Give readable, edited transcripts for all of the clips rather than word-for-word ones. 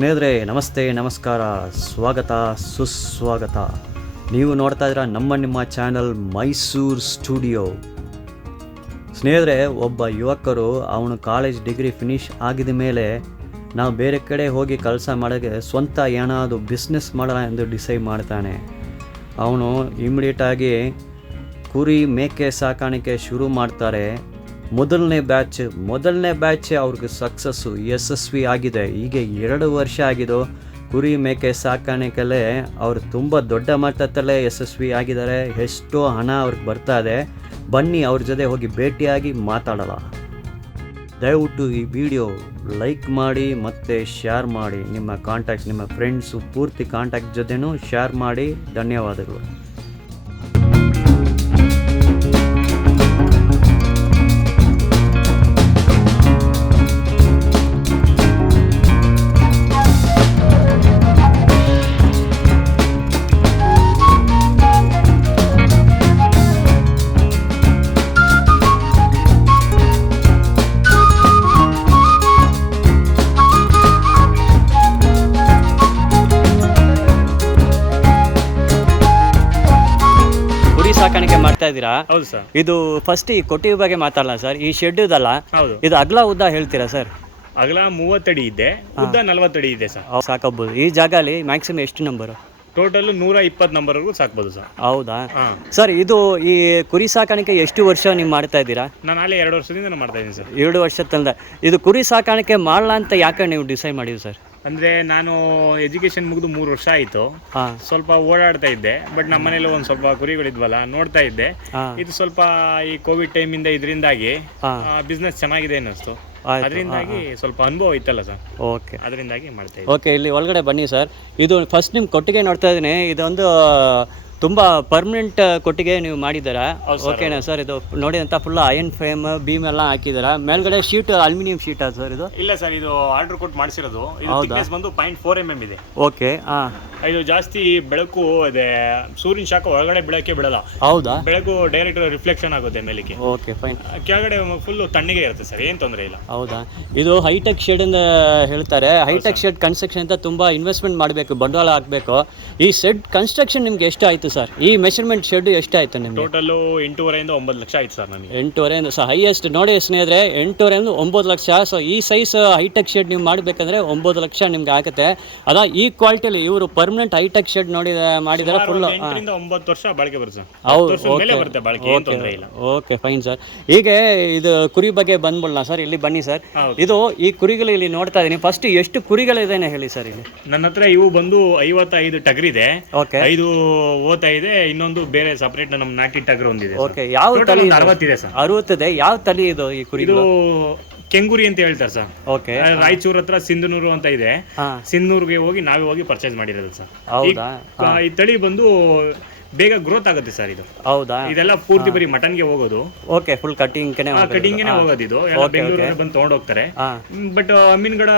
ಸ್ನೇಹಿತರೆ ನಮಸ್ತೆ, ನಮಸ್ಕಾರ, ಸ್ವಾಗತ, ಸುಸ್ವಾಗತ. ನೀವು ನೋಡ್ತಾ ಇದ್ದೀರಾ ನಿಮ್ಮ ಚಾನಲ್ ಮೈಸೂರು ಸ್ಟುಡಿಯೋ. ಸ್ನೇಹಿತರೆ, ಒಬ್ಬ ಯುವಕರು ಅವನು ಕಾಲೇಜ್ ಡಿಗ್ರಿ ಫಿನಿಷ್ ಆಗಿದ ಮೇಲೆ ನಾವು ಬೇರೆ ಕಡೆ ಹೋಗಿ ಕೆಲಸ ಮಾಡೋಕ್ಕೆ ಸ್ವಂತ ಏನಾದರೂ ಬಿಸ್ನೆಸ್ ಮಾಡೋಣ ಎಂದು ಡಿಸೈಡ್ ಮಾಡ್ತಾನೆ. ಅವನು ಇಮಿಡಿಯೇಟಾಗಿ ಕುರಿ ಮೇಕೆ ಸಾಕಾಣಿಕೆ ಶುರು ಮಾಡ್ತಾರೆ. ಮೊದಲನೇ ಬ್ಯಾಚ್ ಅವ್ರಿಗೆ ಯಶಸ್ವಿ ಆಗಿದೆ. ಈಗ 2 ವರ್ಷ ಆಗಿದ್ದು ಕುರಿ ಮೇಕೆ ಸಾಕಾಣಿಕೆಯಲ್ಲೇ ಅವರು ತುಂಬ ದೊಡ್ಡ ಮಟ್ಟದಲ್ಲೇ ಯಶಸ್ವಿ ಆಗಿದ್ದಾರೆ. ಎಷ್ಟೋ ಹಣ ಅವ್ರಿಗೆ ಬರ್ತಾ ಇದೆ. ಬನ್ನಿ ಅವ್ರ ಜೊತೆ ಹೋಗಿ ಭೇಟಿಯಾಗಿ ಮಾತಾಡೋಣ. ದಯವಿಟ್ಟು ಈ ವಿಡಿಯೋ ಲೈಕ್ ಮಾಡಿ ಮತ್ತು ಶೇರ್ ಮಾಡಿ. ನಿಮ್ಮ ಫ್ರೆಂಡ್ಸು ಪೂರ್ತಿ ಕಾಂಟ್ಯಾಕ್ಟ್ ಜೊತೆನೂ ಶೇರ್ ಮಾಡಿ. ಧನ್ಯವಾದಗಳು. ಸಾಕಾಣಿಕೆ ಮಾಡ್ತಾ ಇದ್ದೀರಾ? ಹೌದು ಸರ್. ಇದು ಫಸ್ಟ್ ಈ ಕೊಟ್ಟಿಗೆ ಬಗ್ಗೆ ಮಾತಾಡಲ್ಲ ಸರ್. ಈ ಶೆಡ್ ಇದಲ್ಲ, ಇದು ಅಗಲ ಉದ್ದ ಹೇಳ್ತೀರಾ ಸರ್? ಅಗಲ 30 ಅಡಿ ಇದೆ, ಉದ್ದ 40 ಅಡಿ ಇದೆ ಸರ್. ಸಾಕಬಹುದು. ಈ ಜಾಗದಲ್ಲಿ ಮ್ಯಾಕ್ಸಿಮಮ್ ಎಷ್ಟು ನಂಬರು? ಟೋಟಲ್ 120 ನಂಬರ್ವರೆಗೂ ಸಾಕ್ಬೋದು ಸರ್. ಹೌದಾ ಸರ್? ಇದು ಈ ಕುರಿ ಸಾಕಾಣಿಕೆ ಎಷ್ಟು ವರ್ಷ ನೀವು ಮಾಡ್ತಾ ಇದ್ದೀರಾ? ನಾನು ನಾಳೆ 2 ವರ್ಷದಿಂದ ಮಾಡ್ತಾ ಇದ್ದೀನಿ ಸರ್. 2 ವರ್ಷದಿಂದ ಇದು ಕುರಿ ಸಾಕಾಣಿಕೆ ಮಾಡಲ್ಲ ಅಂತ ಯಾಕೆ ನೀವು ಡಿಸೈಡ್ ಮಾಡಿದ್ರಿ ಸರ್? ಅಂದ್ರೆ ನಾನು ಎಜುಕೇಶನ್ ಮುಗಿದು 3 ವರ್ಷ ಆಯ್ತು. ಸ್ವಲ್ಪ ಓಡಾಡ್ತಾ ಇದ್ದೆ, ಬಟ್ ನಮ್ಮ ಮನೇಲಿ ಒಂದ್ ಸ್ವಲ್ಪ ಕುರಿಗಳಿದ್ವಲ್ಲ, ನೋಡ್ತಾ ಇದ್ದೆ. ಇದು ಸ್ವಲ್ಪ ಈ ಕೋವಿಡ್ ಟೈಮ್ ಇಂದ ಇದರಿಂದಾಗಿ ಬಿಸ್ನೆಸ್ ಚೆನ್ನಾಗಿದೆ ಅನ್ನಿಸ್ತು. ಅದರಿಂದಾಗಿ ಸ್ವಲ್ಪ ಅನುಭವ ಇತ್ತಲ್ಲ ಸರ್. ಓಕೆ, ಅದರಿಂದಾಗಿ ಮಾಡ್ತಾ ಇದ್ದೆ. ಓಕೆ, ಇಲ್ಲಿ ಒಳಗಡೆ ಬನ್ನಿ ಸರ್. ಇದು ಫಸ್ಟ್ ನಿಮ್ಮ ಕೊಟ್ಟಿಗೆ ನೋಡ್ತಾ ಇದ್ದೀನಿ. ಇದೊಂದು ತುಂಬ ಪರ್ಮನೆಂಟ್ ಕೊಟ್ಟಿಗೆ ನೀವು ಮಾಡಿದ್ದೀರಾ? ಓಕೆನಾ ಸರ್? ಇದು ನೋಡಿ ಅಂತ ಫುಲ್ ಅಯನ್ ಫ್ರೇಮ್ ಬೀಮ್ ಎಲ್ಲ ಹಾಕಿದ್ದೀರಾ. ಮೇಲ್ಗಡೆ ಶೀಟ್ ಅಲ್ಯೂಮಿನಿಯಂ ಶೀಟ್ ಸರ್ ಇದು? ಇಲ್ಲ ಸರ್, ಇದು ಆರ್ಡರ್ ಕೊಟ್ಟು ಮಾಡಿಸಿರೋದು. ಥಿಕ್ನೆಸ್ ಬಂದು 0.4 mm ಇದೆ. ಓಕೆ. ಇದು ಜಾಸ್ತಿ ಬೆಳಕು ಇದೆ, ಸೂರ್ಯನ ಶಾಖ ಒಳಗಡೆ ಬೆಳಕೆ ಬಿಡಲ್ಲ. ಹೌದಾ? ಬೆಳಕು ಡೈರೆಕ್ಟ್ ರಿಫ್ಲೆಕ್ಷನ್ ಆಗುತ್ತೆ ಮೇಲಿಗೆ. Okay, fine. ಕೆಳಗಡೆ ಫುಲ್ ತಣ್ಣಗೆ ಇರುತ್ತೆ ಸರ್, ಏನು ತೊಂದರೆ ಇಲ್ಲ. ಹೌದಾ? ಇದು ಹೈಟೆಕ್ ಶೆಡ್ ಅಂತ ಹೇಳ್ತಾರೆ. ಹೈಟೆಕ್ ಶೆಡ್ ಕನ್ಸ್ಟ್ರಕ್ಷನ್ ಅಂತ ತುಂಬ ಇನ್ವೆಸ್ಟ್ಮೆಂಟ್ ಮಾಡಬೇಕು, ಬಂಡವಾಳ ಹಾಕಬೇಕು. ಈ ಶೆಡ್ ಕನ್ಸ್ಟ್ರಕ್ಷನ್ ನಿಮ್ಗೆ ಎಷ್ಟು ಆಯಿತು ಸರ್? ಈ ಮೆಷರ್ಮೆಂಟ್ ಶೆಡ್ ಎಷ್ಟು ಆಯ್ತು ನಿಮ್ಗೆ? ಟೋಟಲ್ 8.5 9 ಲಕ್ಷ ಆಯ್ತು ಸರ್ ನನಗೆ. 8.5 ಸೊ ಹೈಯೆಸ್ಟ್ ನೋಡಿ ಸ್ನೇಹಿತರೆ, 8.5 9 ಲಕ್ಷ. ಸೊ ಈ ಸೈಜ್ ಹೈಟೆಕ್ ಶೆಡ್ ನೀವು ಮಾಡಬೇಕಂದ್ರೆ 9 ಲಕ್ಷ ನಿಮ್ಗೆ ಆಗುತ್ತೆ. ಅದ ಈ ಕ್ವಾಲಿಟಿಯಲ್ಲಿ ಇವರು ಪರ್ಮನೆಂಟ್ ಹೈಟೆಕ್ ಶೆಡ್ ಮಾಡಿದ್ದಾರೆ. ಫುಲ್ 8 ರಿಂದ 9 ವರ್ಷ ಬಾಳಿಕೆ ಬರುತ್ತೆ ಸರ್. Okay, fine sir. ಹೀಗೆ ಇದು ಕುರಿ ಬಗ್ಗೆ ಬಂದ್ಬಿಡಲ್ಲ ಸರ್. ಇಲ್ಲಿ ಬನ್ನಿ ಸರ್. ಇದು ಈ ಕುರಿಗಳು ಇಲ್ಲಿ ನೋಡ್ತಾ ಇದೀನಿ. ಫಸ್ಟ್ ಎಷ್ಟು ಕುರಿಗಳಿದೆ ಹೇಳಿ ಸರ್ ಇಲ್ಲಿ? ನನ್ನ ಹತ್ರ ಇವು ಬಂದು 55 ಟಗರಿದೆ, 5 ಓತಾ ಇದೆ, ಇನ್ನೊಂದು ಬೇರೆ ಸಪರೇಟ್ ನಮ್ಮ ನಾಟಿ ಟಗರ್ ಒಂದಿದೆ. ಓಕೆ, ಯಾವ ತಳಿ? 60 ಇದೆ ಸರ್. 60 ಇದೆ. ಯಾವ ತಳಿ ಇದು ಈ ಕುರಿ? ಇದು ಕೆಂಗುರಿ ಅಂತ ಹೇಳ್ತಾರೆ ಸರ್. ಓಕೆ. ರಾಯಚೂರ್ ಹತ್ರ ಸಿಂಧನೂರು ಅಂತ ಇದೆ. ಸಿಂಧನೂರ್ಗೆ ನಾವೇ ಹೋಗಿ ಪರ್ಚೇಸ್ ಮಾಡಿರೋದು ಸರ್. ಹೌದಾ? ಈ ತಳಿ ಬಂದು ಬೇಗ ಗ್ರೋತ್ ಆಗುತ್ತೆ ಸರ್. ಇದು ಹೌದಾ? ಇದೆಲ್ಲ ಪೂರ್ತಿ ಬರೀ ಮಟನ್ಗೆ ಹೋಗೋದು. ಓಕೆ, ಫುಲ್ ಕಟಿಂಗ್ ಹೋಗೋದು. ಇದು ಎಲ್ಲ ಬೆಂಗಳೂರಿಗೆ ಬಂದು ತಗೊಂಡು ಹೋಗ್ತಾರೆ. ಬಟ್ ಅಮೀನ್ಗಡ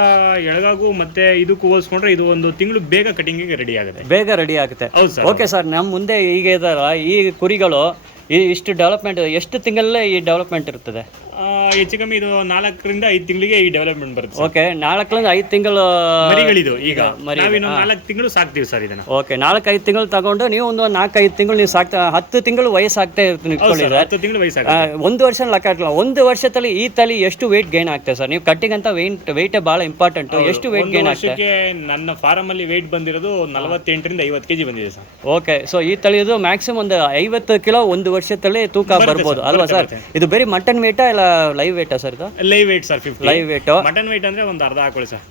ಎಳಗಾಗು ಮತ್ತೆ ಇದಕ್ಕೂ ಹೋಲಿಸ್ಕೊಂಡ್ರೆ ಇದು ಒಂದು ತಿಂಗಳು ಬೇಗ ಕಟಿಂಗಿಗೆ ರೆಡಿ ಆಗುತ್ತೆ. ಹೌದು ಸರ್. ಓಕೆ ಸರ್, ನಮ್ಮ ಮುಂದೆ ಈಗ ಇದಾರ ಈ ಕುರಿಗಳು ಇಷ್ಟು ಡೆವಲಪ್ಮೆಂಟ್ ಎಷ್ಟು ತಿಂಗಳಲ್ಲೇ ಈ ಡೆವಲಪ್ಮೆಂಟ್ ಇರ್ತದೆ? ಹೆಚ್ಚು ಕಮ್ಮಿ ಇದು 4 ರಿಂದ 5 ತಿಂಗಳಿಗೆ ಈ ಡೆವಲಪ್ಮೆಂಟ್ ಬರುತ್ತೆ. ಓಕೆ, 4 ರಿಂದ 5 ತಿಂಗಳು ಮರಿಗಳಿದು. ಈಗ ನಾವಿನ್ನು 4 ತಿಂಗಳು ಸಾಕ್ತೀವಿ ಸರ್ ಇದನ್ನ. ಓಕೆ, 4-5 ತಿಂಗಳು ತಗೊಂಡು ನೀವು ಒಂದು 4-5 ತಿಂಗಳು ನೀವು ಸಾಕ್ತಾ 10 ತಿಂಗಳು ವಯಸ್ಸಾಗ್ತಾ ಇರ್ತೀನಿ. 10 ತಿಂಗಳು ವಯಸ್ಸಾಗುತ್ತೆ. 1 ವರ್ಷ ಲೆಕ್ಕ ಹಾಕಲ್ಲ. 1 ವರ್ಷದಲ್ಲಿ ಈ ತಳಿ ಎಷ್ಟು ವೇಟ್ ಗೇನ್ ಆಗ್ತದೆ ಸರ್? ನೀವು ಕಟ್ಟಿಂಗ್ ಅಂತ ವೇಟ್ ಬಹಳ ಇಂಪಾರ್ಟೆಂಟ್. ಎಷ್ಟು ವೇಟ್ ಗೇನ್ ಆಗ್ತದೆ? ನನ್ನ ಫಾರಂ ಅಲ್ಲಿ ವೇಟ್ ಬಂದಿರೋದು 48 ರಿಂದ 50 kg ಬಂದಿದೆ ಸರ್. ಓಕೆ, ಸೊ ಈ ತಳಿದು ಮ್ಯಾಕ್ಸಿಮಮ್ ಒಂದು 50 ಕಿಲೋ 1 ವರ್ಷದಲ್ಲಿ ತೂಕ ಬರ್ಬೋದು ಅಲ್ವಾ ಸರ್? ಇದು ಬರೀ ಮಟನ್ ವೇಟಾ ಇಲ್ಲ ಲೈವ್ ವೇಟಾ ಸರ್? ಇದು live weight sir. 50 live weight. Mutton weight ಅಂದ್ರೆ ಒಂದು ಅರ್ಧ ಹಾಕೊಳ್ಳಿ ಸರ್.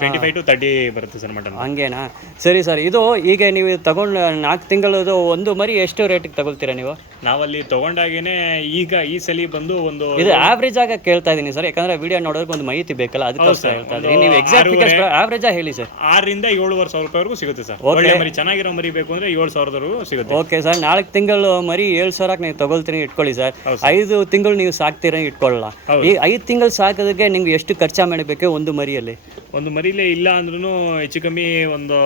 25 to 30 ಬರುತ್ತೆ ಸರ್ ಮಟನ್. ಹಂಗೇನಾ? ಸರಿ ಸರ್. ಇದು ಈಗ ನೀವು ತಗೊಂಡು 4 ತಿಂಗಳದು ಒಂದು ಮರಿ ಎಷ್ಟು ರೇಟಿಗೆ ತಗೊಳ್ತೀರಾ ನೀವು? ನಾವಲ್ಲಿ ತಗೊಂಡಾಗೇನೆ ಈಗ ಈ ಸಲ ಬಂದು ಒಂದು ಇದು ಆವ್ರೇಜ್ ಆಗ ಕೇಳ್ತಾ ಇದೀನಿ ಸರ್, ಯಾಕಂದ್ರೆ ವಿಡಿಯೋ ನೋಡೋದಕ್ಕೆ ಒಂದು ಮಾಹಿತಿ ಬೇಕಲ್ಲ, ಅದಕ್ಕೋಸ್ಕರ ಹೇಳ್ತಾ ಇದ್ದೀನಿ. ನೀವು ಎಕ್ಸಾಕ್ಟ್ ಫಿಗರ್ಸ್ ಆವ್ರೇಜ್ ಆಗಿ ಹೇಳಿ ಸರ್. 6 ರಿಂದ 7,500 ರೂಪಾಯಿವರೆಗೂ ಸಿಗುತ್ತೆ ಸರ್. ಒಳ್ಳೆ ಮರಿ, ಚೆನ್ನಾಗಿರೋ ಮರಿ ಬೇಕು ಅಂದ್ರೆ 7,000 ಸಿಗುತ್ತೆ. ಓಕೆ ಸರ್, 4 ತಿಂಗಳು ಮರಿ 7,000 ನೀವು ತಗೊಳ್ತೀನಿ ಇಟ್ಕೊಳ್ಳಿ ಸರ್. 5 ತಿಂಗಳು ನೀವು ಸಾಕ್ತೀರಾ ಇಟ್ಕೊಳ್ಳಲ್ಲ. ಈ 5 ತಿಂಗಳು ಸಾಕೋದಕ್ಕೆ ನಿಮ್ಗೆ ಎಷ್ಟು ಖರ್ಚು ಮಾಡಬೇಕು ಒಂದು ಮರಿಯಲ್ಲಿ? ಒಂದು ಮರಿಲೇ ಇಲ್ಲ ಅಂದ್ರೂ ಹೆಚ್ಚು ಕಮ್ಮಿ ಒಂದು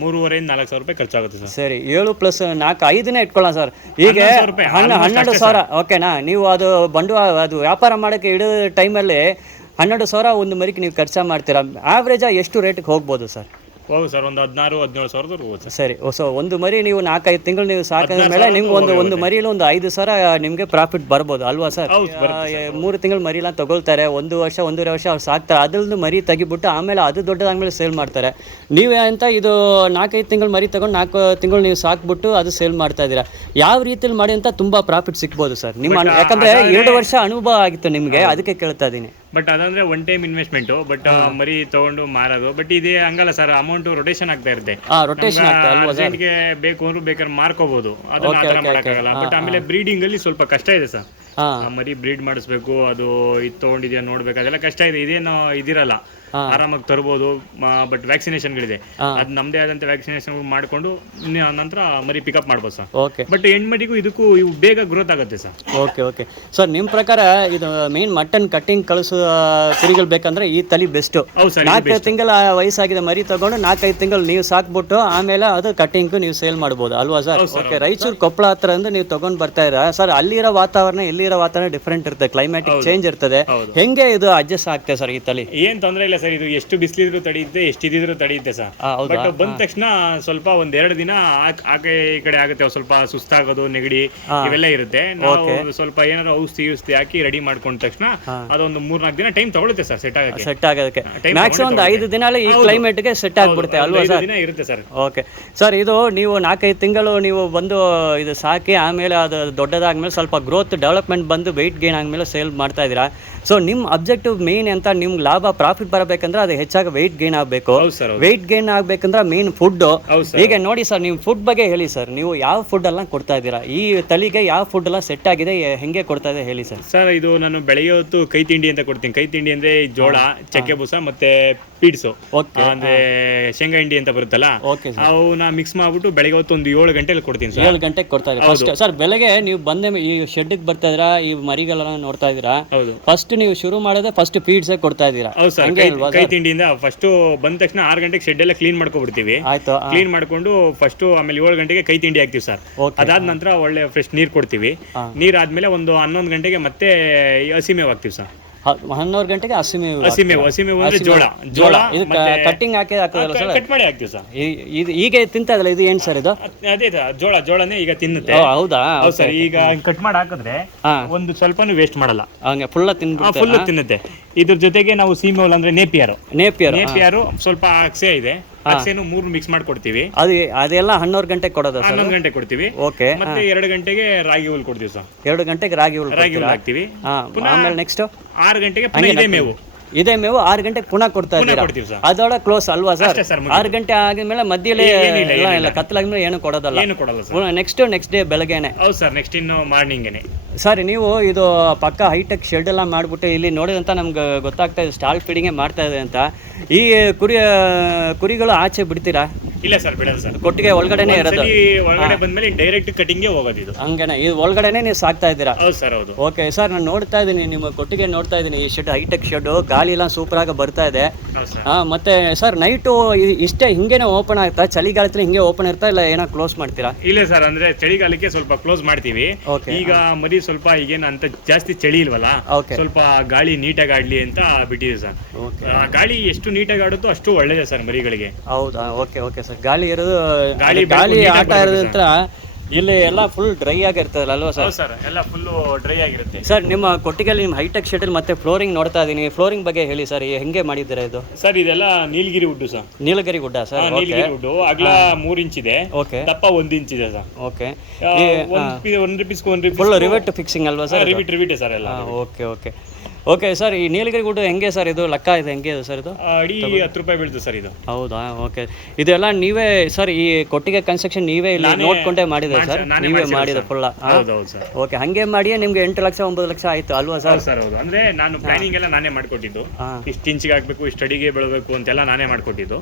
3,500 ರಿಂದ 4,000 ರೂಪಾಯಿ ಖರ್ಚಾಗುತ್ತೆ ಸರ್. ಸರಿ, 7 + 4 5ನೇ ಇಟ್ಕೊಳ್ಳೋಣ ಸರ್. ಈಗ 12,000. ಓಕೆನಾ? ನೀವು ಅದು ಬಂಡವಾಳ ಅದು ವ್ಯಾಪಾರ ಮಾಡೋಕ್ಕೆ ಇಡೋ ಟೈಮಲ್ಲಿ 12,000 ಒಂದು ಮರಿಗೆ ನೀವು ಖರ್ಚು ಮಾಡ್ತೀರಾ. ಆವ್ರೇಜ್ ಎಷ್ಟು ರೇಟಿಗೆ ಹೋಗ್ಬೋದು ಸರ್? ಹೌದು ಸರ್, ಒಂದು 16-17 ಸಾವಿರದವರೆಗೂ ಹೋಗುತ್ತೆ. ಸರಿ. ಸೊ ಒಂದು ಮರಿ ನೀವು 4-5 ತಿಂಗಳು ನೀವು ಸಾಕಿದ ಮೇಲೆ ನಿಮ್ಗೆ ಒಂದು ಮರಿಯಲ್ಲಿ ಒಂದು 5,000 ನಿಮಗೆ ಪ್ರಾಫಿಟ್ ಬರ್ಬೋದು ಅಲ್ವಾ ಸರ್? 3 ತಿಂಗಳು ಮರಿಲ್ಲ ತಗೊಳ್ತಾರೆ, 1 ವರ್ಷ 1.5 ವರ್ಷ ಅವ್ರು ಸಾಕ್ತಾರೆ, ಅದ್ರದ್ದು ಮರಿ ತೆಗಿಬಿಟ್ಟು ಆಮೇಲೆ ಅದು ದೊಡ್ಡದಾದ್ಮೇಲೆ ಸೇಲ್ ಮಾಡ್ತಾರೆ. ನೀವೇ ಅಂತ ಇದು 4-5 ತಿಂಗಳು ಮರಿ ತಗೊಂಡು 4 ತಿಂಗಳು ನೀವು ಸಾಕ್ಬಿಟ್ಟು ಅದು ಸೇಲ್ ಮಾಡ್ತಾ ಇದ್ದೀರಾ. ಯಾವ ರೀತಿಯಲ್ಲಿ ಮಾಡಿ ಅಂತ ತುಂಬ ಪ್ರಾಫಿಟ್ ಸಿಗ್ಬೋದು ಸರ್ ನಿಮ್ಮ, ಯಾಕಂದರೆ 2 ವರ್ಷ ಅನುಭವ ಆಗಿತ್ತು ನಿಮಗೆ, ಅದಕ್ಕೆ ಕೇಳ್ತಾ ಇದ್ದೀನಿ. ಬಟ್ ಅದಂದ್ರೆ ಒನ್ ಟೈಮ್ ಇನ್ವೆಸ್ಟ್ಮೆಂಟು, ಬಟ್ ಮರಿ ತಗೊಂಡು ಮಾರೋದು. ಬಟ್ ಇದೇ ಹಂಗಲ್ಲ ಸರ್, ಅಮೌಂಟ್ ರೊಟೇಷನ್ ಆಗ್ತಾ ಇರುತ್ತೆ. ಅರ್ಜೆಂಟ್ಗೆ ಬೇಕು ಅಂದ್ರೆ ಬೇಕಾದ್ರೆ ಮಾರ್ಕೋಬಹುದು, ಅದನ್ನ ಆ ಥರ ಮಾಡೋಕ್ಕಾಗಲ್ಲ. ಬಟ್ ಆಮೇಲೆ ಬ್ರೀಡಿಂಗ್ ಅಲ್ಲಿ ಸ್ವಲ್ಪ ಕಷ್ಟ ಇದೆ ಸರ್. ಮರಿ ಬ್ರೀಡ್ ಮಾಡಿಸ್ಬೇಕು, ಅದು ಇದು ತಗೊಂಡಿದ್ಯಾ ನೋಡ್ಬೇಕು, ಅದೆಲ್ಲ ಕಷ್ಟ ಇದೆ. ಇದೇನು ಇದಿರಲ್ಲ, ಆರಾಮಾಗಿ ತರ್ಬೋದು. ಬಟ್ ವ್ಯಾಕ್ಸಿನೇಷನ್ಗಳಿದೆ, ಅದು ನಮ್ಮದೇ ಆದಂಥ ವ್ಯಾಕ್ಸಿನೇಷನ್ ಮಾಡಿಕೊಂಡು ನಂತರ ಮರಿ ಪಿಕಪ್ ಮಾಡ್ಬೋದು ಸರ್. ಓಕೆ. ಬಟ್ ಹೆಣ್ಮರಿಗೂ ಇದಕ್ಕೂ ಇವು ಬೇಗ ಗ್ರೋತ್ ಆಗುತ್ತೆ ಸರ್. ಓಕೆ ಓಕೆ ಸರ್, ನಿಮ್ಮ ಪ್ರಕಾರ ಇದು ಮೇನ್ ಮಟನ್ ಕಟ್ಟಿಂಗ್ ಕಳಿಸೋ ಕುರಿಗಳು ಬೇಕಂದ್ರೆ ಈ ತಳಿ ಬೆಸ್ಟು. 4 ತಿಂಗಳ ವಯಸ್ಸಾಗಿದೆ ಮರಿ ತಗೊಂಡು 4-5 ತಿಂಗಳು ನೀವು ಸಾಕ್ಬಿಟ್ಟು ಆಮೇಲೆ ಅದು ಕಟ್ಟಿಂಗ್ ನೀವು ಸೇಲ್ ಮಾಡ್ಬೋದು ಅಲ್ವಾ ಸರ್? ಓಕೆ. ರಾಯಚೂರು ಕೊಪ್ಪಳ ಹತ್ರ ಅಂದ್ರೆ ನೀವು ತಗೊಂಡು ಬರ್ತಾ ಇರ ಸರ್, ಅಲ್ಲಿರೋ ವಾತಾವರಣ ಇಲ್ಲಿರೋ ವಾತಾವರಣ ಡಿಫ್ರೆಂಟ್ ಇರುತ್ತೆ, ಕ್ಲೈಮ್ಯಾಟಿಕ್ ಚೇಂಜ್ ಇರ್ತದೆ. ಹೆಂಗೆ ಇದು ಅಡ್ಜಸ್ಟ್ ಆಗ್ತದೆ ಸರ್ ಈ ತಳಿ? ಏನ್ ತೊಂದರೆ ಇಲ್ಲ ಸರ್, ಇದು ಎಷ್ಟು ಬಿಸಿಲಿದ್ರು ತಡೆಯುತ್ತೆ, ಎಷ್ಟಿದ್ರು ತಡೆಯುತ್ತೆ ಸರ್. ಬಟ್ ಬಂದ ತಕ್ಷಣ ಸ್ವಲ್ಪ 1-2 ದಿನ ಆಕೆ ಈ ಕಡೆ ಆಗುತ್ತೆ, ಸ್ವಲ್ಪ ಸುಸ್ತಾಗೋದು, ನೆಗಡಿ ಇವೆಲ್ಲ ಇರುತ್ತೆ. ನಾವು ಸ್ವಲ್ಪ ಏನಾದ್ರು ಔಷಧಿ ಹಾಕಿ ರೆಡಿ ಮಾಡ್ಕೊಂಡ ತಕ್ಷಣ ಅದೊಂದು 3-4 ದಿನ ಟೈಮ್ ತಗೊಳುತ್ತೆ ಸರ್ ಸೆಟ್ ಆಗೋದಕ್ಕೆ. ಮ್ಯಾಕ್ಸಿಮಮ್ ಒಂದು 5 ದಿನ ಈ ಕ್ಲೈಮೇಟ್ ಗೆ ಸೆಟ್ ಆಗ್ಬಿಡುತ್ತೆ ಅಲ್ವಾ ಸರ್? ದಿನ ಇರುತ್ತೆ ಸರ್. ಓಕೆ ಸರ್, ಇದು ನೀವು 4-5 ತಿಂಗಳು ನೀವು ಬಂದು ಇದು ಸಾಕಿ ಆಮೇಲೆ ಅದು ದೊಡ್ಡದಾದ್ಮೇಲೆ ಸ್ವಲ್ಪ ಗ್ರೋತ್ ಡೆವಲಪ್ಮೆಂಟ್ ಬಂದು ವೆಯ್ಟ್ ಗೇನ್ ಆದ್ಮೇಲೆ ಸೇಲ್ ಮಾಡ್ತಾ ಇದ್ದೀರಾ. ಸೊ ನಿಮ್ಮ ಅಬ್ಜೆಕ್ಟಿವ್ ಮೇನ್ ಅಂತ ನಿಮ್ಗೆ ಲಾಭ ಪ್ರಾಫಿಟ್ ಬರಬೇಕಂದ್ರೆ ಅದು ಹೆಚ್ಚಾಗಿ ವೆಯ್ಟ್ ಗೇನ್ ಆಗಬೇಕು. ವೆಯ್ಟ್ ಗೇನ್ ಆಗಬೇಕಂದ್ರೆ ಮೇನ್ ಫುಡ್. ಈಗ ನೋಡಿ ಸರ್, ನೀವು ಫುಡ್ ಬಗ್ಗೆ ಹೇಳಿ ಸರ್, ನೀವು ಯಾವ ಫುಡ್ ಎಲ್ಲ ಕೊಡ್ತಾ ಇದ್ದೀರಾ ಈ ತಳಿಗೆ? ಯಾವ ಫುಡ್ ಎಲ್ಲ ಸೆಟ್ ಆಗಿದೆ, ಹೆಂಗೆ ಕೊಡ್ತಾ ಇದೆ ಹೇಳಿ ಸರ್? ಸರ್, ಇದು ನಾನು ಬೆಳಗ್ಗೆ ಹೊತ್ತು ಕೈ ತಿಂಡಿ ಅಂತ ಕೊಡ್ತೀನಿ. ಕೈ ತಿಂಡಿ ಅಂದ್ರೆ ಜೋಳ, ಚಕ್ಕೆ ಬೂಸ ಮತ್ತೆ ಪೀಡ್ಸು, ಅಂದ್ರೆ ಶೇಂಗಾ ಹಿಂಡಿ ಅಂತ ಬರುತ್ತಲ್ಲ, ಅವನ್ನ ಮಿಕ್ಸ್ ಮಾಡ್ಬಿಟ್ಟು ಬೆಳಗ್ಗೆ ಹೊತ್ತು ಒಂದು 7 ಗಂಟೆಲಿ ಕೊಡ್ತೀನಿ ಸರ್. 7 ಗಂಟೆಗೆ ಕೊಡ್ತಾ ಇದ್ದೀರಾ ಫಸ್ಟ್? ಸರ್, ಬೆಳಗ್ಗೆ ನೀವು ಬಂದ ಈ ಶೆಡ್ಗೆ ಬರ್ತಾ ಇದ್ದೀರಾ, ಈ ಮರಿಗೆಲ್ಲ ನೋಡ್ತಾ ಇದ್ದೀರಾ, ಫಸ್ಟ್ ನೀವು ಶುರು ಮಾಡೋದೇ ಫಸ್ಟ್ ಫೀಡ್ಸ್ ಕೊಡ್ತಾ ಇದ್ದೀರಾ? ಹೌದು ಸರ್, ಕೈ ತಿಂಡಿಯಿಂದ ಫಸ್ಟ್ ಬಂದ ತಕ್ಷಣ 6 ಗಂಟೆಗೆ ಶೆಡ್ ಎಲ್ಲ ಕ್ಲೀನ್ ಮಾಡ್ಕೊಬಿಡ್ತೀವಿ. ಆಯ್ತು, ಕ್ಲೀನ್ ಮಾಡ್ಕೊಂಡು ಫಸ್ಟ್ ಆಮೇಲೆ 7 ಗಂಟೆಗೆ ಕೈ ತಿಂಡಿ ಹಾಕ್ತಿವಿ ಸರ್. ಅದಾದ ನಂತರ ಒಳ್ಳೆ ಫ್ರೆಶ್ ನೀರ್ ಕೊಡ್ತೀವಿ. ನೀರ್ ಆದ್ಮೇಲೆ ಒಂದು 11 ಗಂಟೆಗೆ ಮತ್ತೆ ಹಸಿ ಮೇವು ಹಾಕ್ತಿವಿ ಸರ್. 11 ಗಂಟೆಗೆ ಹಸಿಮೇವು ಅಂದ್ರೆ ಜೋಳ ಕಟ್ಟಿಂಗ್ ಹಾಕೋದಲ್ಲ ಸರ್, ಕಟ್ ಮಾಡಿ ಹಾಕ್ತಿವಿ ಸರ್. ಈಗ ತಿಂತಾ ಇದಲ್ಲ, ಇದು ಏನ್ ಸರ್ ಇದು? ಅದೇ ಜೋಳನೇ ಈಗ ತಿನ್ನುತ್ತೆ. ಹೌದಾ ಸರ್, ಈಗ ಕಟ್ ಮಾಡಿ ಹಾಕಿದ್ರೆ ಒಂದು ಸ್ವಲ್ಪನೂ ವೇಸ್ಟ್ ಮಾಡಲ್ಲ, ಹಂಗೆ ಫುಲ್ ತಿನ್ನುತ್ತೆ. ಇದ್ರ ಜೊತೆಗೆ ನಾವು ಸೀಮೆಹುಲ್ ಅಂದ್ರೆ ನೇಪಿಯರ್ ಸ್ವಲ್ಪ ಅಕ್ಸೆ ಇದೆ, ಅಕ್ಸೆನು 3 ಮಿಕ್ಸ್ ಮಾಡಿ ಕೊಡ್ತೀವಿ. ಅದೆಲ್ಲ 11 ಗಂಟೆಗೆ ಕೊಡೋದು? 11 ಗಂಟೆಗೆ ಕೊಡ್ತೀವಿ. ಓಕೆ. ಮತ್ತೆ 2 ಗಂಟೆಗೆ ರಾಗಿ ಹುಲ್ ಕೊಡ್ತೀವಿ ಸರ್. 2 ಗಂಟೆಗೆ ರಾಗಿ ಹುಲ್ ಹಾಕ್ತಿವಿ. ಆಮೇಲೆ ನೆಕ್ಸ್ಟ್ 6 ಗಂಟೆಗೆ ಇದೇ ಮೇವು 6 ಗಂಟೆಗೆ ಪುನಃ ಕೊಡ್ತಾ ಇದ್ದೀರಾ? ಅದೊಳಗೆ ಕ್ಲೋಸ್ ಅಲ್ವಾ ಸರ್? 6 ಗಂಟೆ ಆಗಿದ್ಮೇಲೆ ಮಧ್ಯದಲ್ಲಿ ಇಲ್ಲ ಕತ್ತಲಾದ್ಮೇಲೆ ಏನು ಕೊಡೋದಲ್ಲ. ನೆಕ್ಸ್ಟ್ ಡೇ ಬೆಳಗ್ಗೆನೆ? ಹೌದು ಸರ್, ನೆಕ್ಸ್ಟ್ ಇನ್ನು ಮಾರ್ನಿಂಗೇನೆ. ಸರ್, ನೀವು ಇದು ಪಕ್ಕ ಹೈಟೆಕ್ ಶೆಡ್ ಎಲ್ಲ ಮಾಡ್ಬಿಟ್ಟು ಇಲ್ಲಿ ನೋಡಿದಂತ ನಮ್ಗೆ ಗೊತ್ತಾಗ್ತಾ ಇದೆ ಸ್ಟಾಲ್ ಫೀಡಿಂಗ್ ಮಾಡ್ತಾ ಇದೆ ಅಂತ. ಈ ಕುರಿಗಳು ಆಚೆ ಬಿಡ್ತೀರಾ? ಇಲ್ಲ ಸರ್, ಬಿಡಲ್ಲ ಸರ್. ಕೊಟ್ಟಿಗೆ ಒಳಗಡೆನೆ ಇರೋದು? ಒಳಗಡೆ ಬಂದ್ಮೇಲೆ ಡೈರೆಕ್ಟ್ ಕಟಿಂಗ್ಗೆ ಹೋಗೋದು ಇದು. ಹಂಗೇನೆ, ಇದು ಒಳಗಡೆನೆ ನೀವು ಸಾಕ್ತಾ ಇದ್ದೀರಾ? ಹೌದು ಸರ್, ಹೌದು. ಓಕೆ ಸರ್, ನಾನು ನೋಡ್ತಾ ಇದ್ದೀನಿ ನಿಮ್ಮ ಕೊಟ್ಟಿಗೆ ನೋಡ್ತಾ ಇದ್ದೀನಿ. ಈ ಶೆಡ್ ಹೈಟೆಕ್ ಶೆಡ್, ಗಾಳಿ ಎಲ್ಲ ಸೂಪರ್ ಆಗಿ ಬರ್ತಾ ಇದೆ. ಮತ್ತೆ ಸರ್, ನೈಟು ಇಷ್ಟೇ ಹಿಂಗೇನೆ ಓಪನ್ ಆಗ್ತಾ? ಚಳಿಗಾಲದಲ್ಲಿ ಹಿಂಗೆ ಓಪನ್ ಇರ್ತಾ ಇಲ್ಲ ಏನೋ ಕ್ಲೋಸ್ ಮಾಡ್ತೀರಾ? ಇಲ್ಲ ಸರ್, ಅಂದ್ರೆ ಚಳಿಗಾಲಕ್ಕೆ ಸ್ವಲ್ಪ ಕ್ಲೋಸ್ ಮಾಡ್ತೀವಿ. ಈಗ ಮರಿ ಸ್ವಲ್ಪ ಈಗೇನು ಅಂತ ಜಾಸ್ತಿ ಚಳಿ ಇಲ್ವಲ್ಲ, ಸ್ವಲ್ಪ ಗಾಳಿ ನೀಟಾಗಿ ಆಡ್ಲಿ ಅಂತ ಬಿಟ್ಟಿದೆ ಸರ್. ಗಾಳಿ ಎಷ್ಟು ನೀಟಾಗಿ ಆಡುತ್ತೋ ಅಷ್ಟು ಒಳ್ಳೇದೇ ಸರ್ ಮರಿಗಳಿಗೆ. ಹೌದಾ? Okay okay sir. ಗಾಳಿ ಇರೋದು, ಗಾಳಿ ಆಟ ಇರೋದಂತ್ರ ಇಲ್ಲಿ ಎಲ್ಲ ಫುಲ್ ಡ್ರೈ ಆಗಿರ್ತದಲ್ಲ ಅಲ್ವಾ ಸರ್? ಸರ್, ಎಲ್ಲ ಫುಲ್ ಡ್ರೈ ಆಗಿರುತ್ತೆ ಸರ್. ನಿಮ್ಮ ಕೊಟ್ಟಿಗೆಯಲ್ಲಿ ನಿಮ್ಮ ಹೈಟೆಕ್ ಶೆಡ್ ಮತ್ತೆ ಫ್ಲೋರಿಂಗ್ ನೋಡ್ತಾ ಇದ್ದೀನಿ. ಫ್ಲೋರಿಂಗ್ ಬಗ್ಗೆ ಹೇಳಿ ಸರ್, ಹೆಂಗೆ ಮಾಡಿದ್ದೀರಾ ಇದು? ಸರ್, ಇದೆಲ್ಲ ನೀಲಗಿರಿ ವುಡ್ ಸರ್. ನೀಲಗಿರಿ ವುಡ್ ಸರ್? ನೀಲಗಿರಿ ವುಡ್ ಅಗಲ 3 ಇಂಚ್ ಇದೆ, ದಪ್ಪ 1 ಇಂಚ್ ಇದೆ sir. Okay. Full rivet fixing ಅಲ್ವಾ ಸರ್? ರಿವೆಟ್ ಸರ್ ಎಲ್ಲ. Okay okay okay sir. ಈ ನೀಲಗಿರಿ ಗುಡ್ಡ ಹೆಂಗೆ ಸರ್ ಇದು ಲೆಕ್ಕ ಇದೆ? ಹೆಂಗೆ ಇದೆ ಸರ್ ಇದು? ಅಡಿ 10 ರೂಪಾಯಿ ಬೀಳ್ತದೆ ಸರ್ ಇದು. ಹೌದಾ? ಓಕೆ. ಇದೆಲ್ಲ ನೀವೇ ಸರ್, ಈ ಕೊಟ್ಟಿಗೆ ಕನ್ಸ್ಟ್ರಕ್ಷನ್ ನೀವೇ ಇಲ್ಲಿ ನೋಡ್ಕೊಂಡೇ ಮಾಡಿದೆ ಸರ್? ನೀವೇ ಮಾಡಿದೆ ಫುಲ್? ಹೌದು ಸರ್. ಓಕೆ. ಹಂಗೆ ಮಾಡಿ ನಿಮ್ಗೆ 8 ಲಕ್ಷ 9 ಲಕ್ಷ ಆಯ್ತು ಅಲ್ವಾ ಸರ್? ಸರ್, ಹೌದು. ಅಂದ್ರೆ ನಾನು ಪ್ಲಾನಿಂಗ್ ಎಲ್ಲ ನಾನೇ ಮಾಡ್ಕೊಟ್ಟಿದ್ದು. ಇಷ್ಟು ಇಂಚಿಗೆ ಹಾಕ್ಬೇಕು, ಇಷ್ಟು ಅಡಿಗೆ ಬೆಳಬೇಕು ಅಂತೆಲ್ಲ ನಾನೇ ಮಾಡ್ಕೊಟ್ಟಿದ್ದು.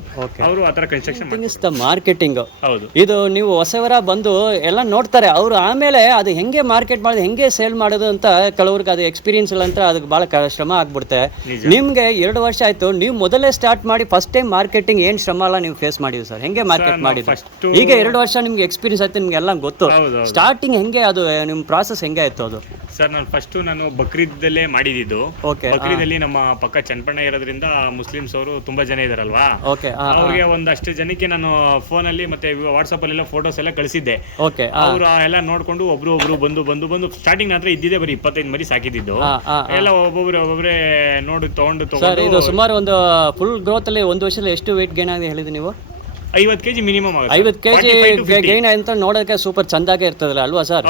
ಅವರು ಆತರ ಕನ್ಸ್ಟ್ರಕ್ಷನ್ ದ ಮಾರ್ಕೆಟಿಂಗ್. ಹೌದು. ಇದು ನೀವು ಹೊಸವರ ಬಂದು ಎಲ್ಲ ನೋಡ್ತಾರೆ ಅವರು, ಆಮೇಲೆ ಅದು ಹೆಂಗೆ ಮಾರ್ಕೆಟ್ ಮಾಡೋದು, ಹೆಂಗೆ ಸೇಲ್ ಮಾಡೋದು ಅಂತ ಕೆಲವ್ರಿಗೆ ಅದು ಎಕ್ಸ್ಪೀರಿಯನ್ಸ್ ಇಲ್ಲ ಅಂತ ಅದಕ್ಕೆ ಭಾಳ ಶ್ರಮ ಆಗ್ಬಿಡುತ್ತೆ. ನಿಮ್ಗೆ 2 ವರ್ಷ ಆಯ್ತು, ನೀವು ಮೊದಲೇ ಸ್ಟಾರ್ಟ್ ಮಾಡಿ ಫಸ್ಟ್ ಟೈಮ್ ಮಾರ್ಕೆಟಿಂಗ್ ಏನ್ ಶ್ರಮ ಎಲ್ಲ ನೀವು ಫೇಸ್ ಮಾಡಿದ್ವಿ ಸರ್? ಹೆಂಗೆ ಮಾರ್ಕೆಟ್ ಮಾಡಿದ್ವಿ? ಈಗ 2 ವರ್ಷ ನಿಮ್ಗೆ ಎಕ್ಸ್ಪೀರಿಯನ್ಸ್ ಆಯ್ತು, ನಿಮ್ಗೆ ಎಲ್ಲ ಗೊತ್ತು. ಸ್ಟಾರ್ಟಿಂಗ್ ಹೆಂಗೆ ಅದು ನಿಮ್ಮ ಪ್ರಾಸೆಸ್ ಹೆಂಗೆ ಆಯ್ತು ಅದು? ಸರ್ ನಾನು ಫಸ್ಟ್ ಬಕ್ರೀದಲ್ಲೇ ಮಾಡಿದ್ದು. ಬಕ್ರೀದಲ್ಲಿ ನಮ್ಮ ಪಕ್ಕ ಚನ್ನಪಣ್ಣ ಇರೋದ್ರಿಂದ ಮುಸ್ಲಿಮ್ಸ್ ಅವರು ತುಂಬಾ ಜನ ಇದಾರಲ್ವಾ, ಅವ್ರಿಗೆ ಒಂದಷ್ಟು ಜನಕ್ಕೆ ನಾನು ಫೋನ್ ಅಲ್ಲಿ ಮತ್ತೆ ವಾಟ್ಸ್ಆಪ್ ಅಲ್ಲಿ ಫೋಟೋಸ್ ಎಲ್ಲ ಕಳಿಸಿದ್ದೆ. ಅವ್ರು ಎಲ್ಲ ನೋಡ್ಕೊಂಡು ಒಬ್ರು ಬಂದು ಸ್ಟಾರ್ಟಿಂಗ್ ಹತ್ರ ಇದ್ದಿದೆ ಬರೀ 25 ಮರಿ ಸಾಕಿದ್ದು. ಎಲ್ಲ ಒಬ್ಬೊಬ್ರೆ ನೋಡಿ ತಗೊಂಡು ಸುಮಾರು ಒಂದು ಫುಲ್ ಗ್ರೋತ್ ಅಲ್ಲಿ ಒಂದು ವರ್ಷದಲ್ಲಿ ಎಷ್ಟು ವೇಟ್ ಗೇನ್ ಆಗಿದೆ ಹೇಳಿದ್ರಿ ನೀವು? 50 kg ಮಿನಿಮಮ್. 50 kg ಗೈನ್ ಅಂತ ನೋಡೋಕೆ ಸೂಪರ್ ಚಂದಾಗೆ ಇರ್ತದಲ್ಲ ಅಲ್ವಾ ಸರ್?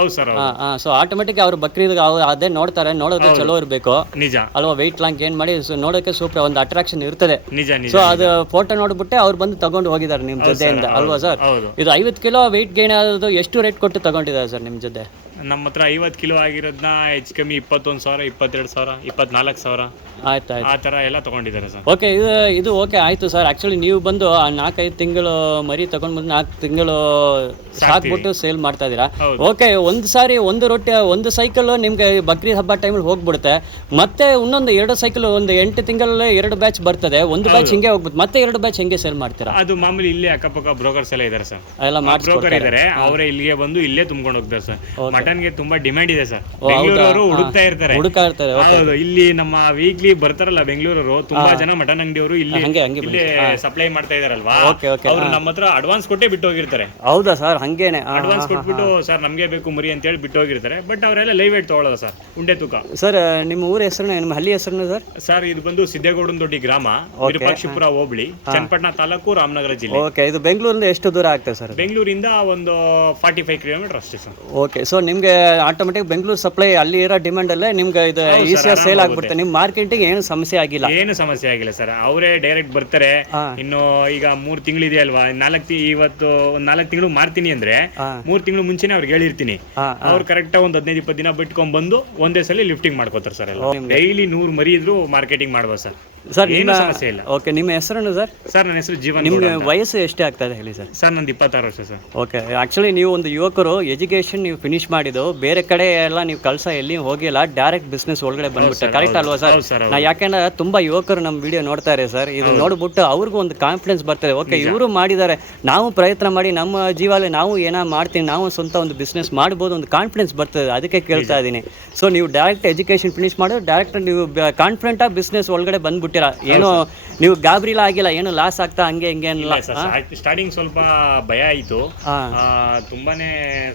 ಸೊ ಆಟೋಮೆಟಿಕ್ ಅವ್ರು ಬಕ್ರೀದ್ ಅದೇ ನೋಡ್ತಾರೆ, ನೋಡೋಕೆ ಚಲೋ ಇರಬೇಕು ನಿಜ ಅಲ್ವಾ? ವೆಯ್ಟ್ ಲಾಂಗ್ ಗೇನ್ ಮಾಡಿ ನೋಡೋಕೆ ಸೂಪರ್ ಒಂದು ಅಟ್ರಾಕ್ಷನ್ ಇರ್ತದೆ. ನಿಜ. ಸೊ ಅದು ಫೋಟೋ ನೋಡ್ಬಿಟ್ಟೆ ಅವ್ರು ಬಂದು ತಗೊಂಡು ಹೋಗಿದ್ದಾರೆ ನಿಮ್ ಜೊತೆಯಿಂದ ಅಲ್ವಾ ಸರ್? ಇದು 50 ಕಿಲೋ ವೆಯ್ಟ್ ಗೇನ್ ಆಗೋದು ಎಷ್ಟು ರೇಟ್ ಕೊಟ್ಟು ತಗೊಂಡಿದ್ದಾರೆ ಸರ್ ನಿಮ್ ಜೊತೆ? ನಮ್ಮ ಹತ್ರ 50 ಕಿಲೋ ಆಗಿರೋದನ್ನ ಹೆಚ್ಚು ಕಮ್ಮಿ 21,000, 22,000, 24,000 ಆಯ್ತು ಆ ತರ ಎಲ್ಲ ತಗೊಂಡಿದ್ದಾರೆ ಸರ್. ಓಕೆ, ಇದು ಓಕೆ ಆಯ್ತು ಸರ್. ಆಕ್ಚುಲಿ ನೀವು ಬಂದು 4-5 ತಿಂಗಳು ಮರಿ ತಗೊಂಡ್ಬಂದು 4 ತಿಂಗಳು ಸಾಕ್ಬಿಟ್ಟು ಸೇಲ್ ಮಾಡ್ತಾ ಇದೀರಾ. ಓಕೆ, ಒಂದು ಸಾರಿ ಒಂದು ಸೈಕಲ್ ನಿಮ್ಗೆ ಬಕ್ರೀದ್ ಹಬ್ಬ ಟೈಮಲ್ಲಿ ಹೋಗ್ಬಿಡುತ್ತೆ, ಮತ್ತೆ ಇನ್ನೊಂದು 2 ಸೈಕಲ್ ಒಂದು 8 ತಿಂಗಳಲ್ಲಿ 2 ಬ್ಯಾಚ್ ಬರ್ತದೆ, ಒಂದು ಬ್ಯಾಚ್ ಹಿಂಗೆ ಹೋಗ್ಬಿಟ್ಟು ಮತ್ತೆ 2 ಬ್ಯಾಚ್ ಹೆಂಗೆ ಸೇಲ್ ಮಾಡ್ತೀರಾ? ಅದು ಮಾಮೂಲಿ ಇಲ್ಲೇ ಅಕ್ಕಪಕ್ಕ ಬ್ರೋಕರ್ಸ್ ಎಲ್ಲ ಇದಾರೆ ಸರ್, ಎಲ್ಲ ಬ್ರೋಕರ್ ಇದಾರೆ, ಅವರೇ ಇಲ್ಲಿಗೆ ಬಂದು ಇಲ್ಲೇ ತುಂಬ್ಕೊಂಡು ಹೋಗ್ತಾರೆ ಸರ್. ಮಟನ್ಗೆ ತುಂಬಾ ಡಿಮ್ಯಾಂಡ್ ಇದೆ ಸರ್, ಬೆಂಗಳೂರವರು ಹುಡುಕ್ತಾ ಇರ್ತಾರೆ. ಹೌದು, ಇಲ್ಲಿ ನಮ್ಮ ವೀಕ್ಲಿ ಬರ್ತಾರಲ್ಲ ಬೆಂಗಳೂರವರು ತುಂಬಾ ಜನ ಮಟನ್ ಅಂಗಡಿಯವರು ಇಲ್ಲಿ ಸಪ್ಲೈ ಮಾಡ್ತಾ ಇದಾರಲ್ವಾ, ಅವ್ರು ನಮ್ಮ ಹತ್ರ ಅಡ್ವಾನ್ಸ್ ಕೊಟ್ಟೆ ಬಿಟ್ಟು ಹೋಗಿರ್ತಾರೆ. ಹೌದಾ ಸರ್? ಹಂಗೇನೆ ಅಡ್ವಾನ್ಸ್ ಕೊಟ್ಬಿಟ್ಟು ಸರ್ ನಮ್ಗೆ ಬೇಕು ಮರಿ ಅಂತ ಹೇಳಿ ಬಿಟ್ಟು ಹೋಗಿರ್ತಾರೆ. ಬಟ್ ಅವರೆಲ್ಲ ಲೈವ್ ವೇಟ್ ತಗೊಳ್ಳೋದು ಸರ್, ಉಂಡೆ ತೂಕ. ಸರ್ ನಿಮ್ಮ ಊರ ಹೆಸರು, ನಿಮ್ಮ ಹಳ್ಳಿ ಹೆಸರು ಸರ್? ಸರ್ ಇದು ಬಂದು ಸಿದ್ದೇಗೌಡನ ದೊಡ್ಡಿ ಗ್ರಾಮ, ವಿರೂಪಾಕ್ಷಿಪುರ ಹೋಬಳಿ, ಚನ್ನಪಟ್ಟಣ ತಾಲೂಕು, ರಾಮನಗರ ಜಿಲ್ಲೆ. ಓಕೆ, ಇದು ಬೆಂಗಳೂರಿಂದ ಎಷ್ಟು ದೂರ ಆಗ್ತದೆ ಸರ್? ಬೆಂಗಳೂರಿಂದ ಒಂದು 45 ಕಿಲೋಮೀಟರ್ ಅಷ್ಟೇ ಸರ್. ಓಕೆ, ಸೊ ನಿಮ್ಗೆ ಆಟೋಮೆಟಿಕ್ ಬೆಂಗಳೂರು ಸಪ್ಲೈ ಅಲ್ಲಿ ಇರೋ ಡಿಮ್ಯಾಂಡ್ ಅಲ್ಲೇ ನಿಮ್ಗೆ ಇದು ಈಸಿಯಾಗಿ ಸೇಲ್ ಆಗ್ಬಿಡುತ್ತೆ. ನಿಮ್ ಮಾರ್ಕೆಟಿಂಗ್ ಏನು ಸಮಸ್ಯೆ ಆಗಿಲ್ಲ? ಏನು ಸಮಸ್ಯೆ ಆಗಿಲ್ಲ ಸರ್, ಅವರೇ ಡೈರೆಕ್ಟ್ ಬರ್ತಾರೆ. ಇನ್ನು ಈಗ 3 ತಿಂಗಳಿದೆ ಅಲ್ವಾ, ಇವತ್ತು ಒಂದು 4 ತಿಂಗಳು ಮಾರ್ತೀನಿ ಅಂದ್ರೆ 3 ತಿಂಗಳು ಮುಂಚೆನೆ ಅವ್ರಿಗೆ ಹೇಳಿರ್ತೀನಿ. ಅವ್ರು ಕರೆಕ್ಟ್ ಒಂದು 15-20 ದಿನ ಬಿಟ್ಕೊಂಡ್ ಬಂದು ಒಂದೇ ಸಲ ಲಿಫ್ಟಿಂಗ್ ಮಾಡ್ಕೋತಾರೆ ಸರ್. ಡೈಲಿ 100 ಮರಿ ಇದ್ರು ಮಾರ್ಕೆಟಿಂಗ್ ಮಾಡ್ಬೋದು ಸರ್. ಸರ್ ಏನು ಸಮಸ್ಯೆ ಇಲ್ಲ. ಓಕೆ, ನಿಮ್ಮ ಹೆಸರು ಸರ್? ಸರ್ ನನ್ನ ಹೆಸರು ಜೀವನ್. ನಿಮ್ಗೆ ವಯಸ್ಸು ಎಷ್ಟೇ ಆಗ್ತದೆ ಹೇಳಿ ಸರ್? ಸರ್ ನಂದು 26 ವರ್ಷ ಸರ್. ಓಕೆ, ಆಕ್ಚುಲಿ ನೀವು ಒಂದು ಯುವಕರು, ಎಜುಕೇಶನ್ ನೀವು ಫಿನಿಶ್ ಮಾಡಿದ್ದು ಬೇರೆ ಕಡೆ ಎಲ್ಲ ನೀವು ಕೆಲಸ ಎಲ್ಲಿ ಹೋಗಿಲ್ಲ, ಡೈರೆಕ್ಟ್ ಬಿಸ್ನೆಸ್ ಒಳಗಡೆ ಬಂದ್ಬಿಟ್ಟೆ, ಕರೆಕ್ಟ್ ಅಲ್ವಾ ಸರ್? ಯಾಕೆಂದ್ರೆ ತುಂಬಾ ಯುವಕರು ನಮ್ಮ ವಿಡಿಯೋ ನೋಡ್ತಾರೆ ಸರ್, ಇದು ನೋಡ್ಬಿಟ್ಟು ಅವ್ರಿಗೂ ಒಂದು ಕಾನ್ಫಿಡೆನ್ಸ್ ಬರ್ತದೆ. ಓಕೆ, ಇವರು ಮಾಡಿದ್ದಾರೆ, ನಾವು ಪ್ರಯತ್ನ ಮಾಡಿ ನಮ್ಮ ಜೀವಲ್ಲಿ ನಾವು ಮಾಡ್ತೀನಿ, ನಾವು ಸ್ವಂತ ಒಂದು ಬಿಸ್ನೆಸ್ ಮಾಡ್ಬೋದು, ಒಂದು ಕಾನ್ಫಿಡೆನ್ಸ್ ಬರ್ತದೆ. ಅದಕ್ಕೆ ಕೇಳ್ತಾ ಇದ್ದೀನಿ. ಸೊ ನೀವು ಡೈರೆಕ್ಟ್ ಎಜುಕೇಶನ್ ಫಿನಿಶ್ ಮಾಡಿ ಡೈರೆಕ್ಟ್ ನೀವು ಕಾನ್ಫಿಡೆಂಟ್ ಆಗಿ ಬಿಸ್ನೆಸ್ ಒಳಗಡೆ ಬಂದ್ಬಿಟ್ಟಿರ, ಏನೋ ನೀವು ಗಾಬರಿಲ ಆಗಿಲ್ಲ, ಏನು ಲಾಸ್ ಆಗ್ತಾ ಹಂಗೆ ಹಿಂಗೆ ಏನಿಲ್ಲ? ಸ್ಟಾರ್ಟಿಂಗ್ ಸ್ವಲ್ಪ ಭಯ ಆಯ್ತು, ತುಂಬಾನೇ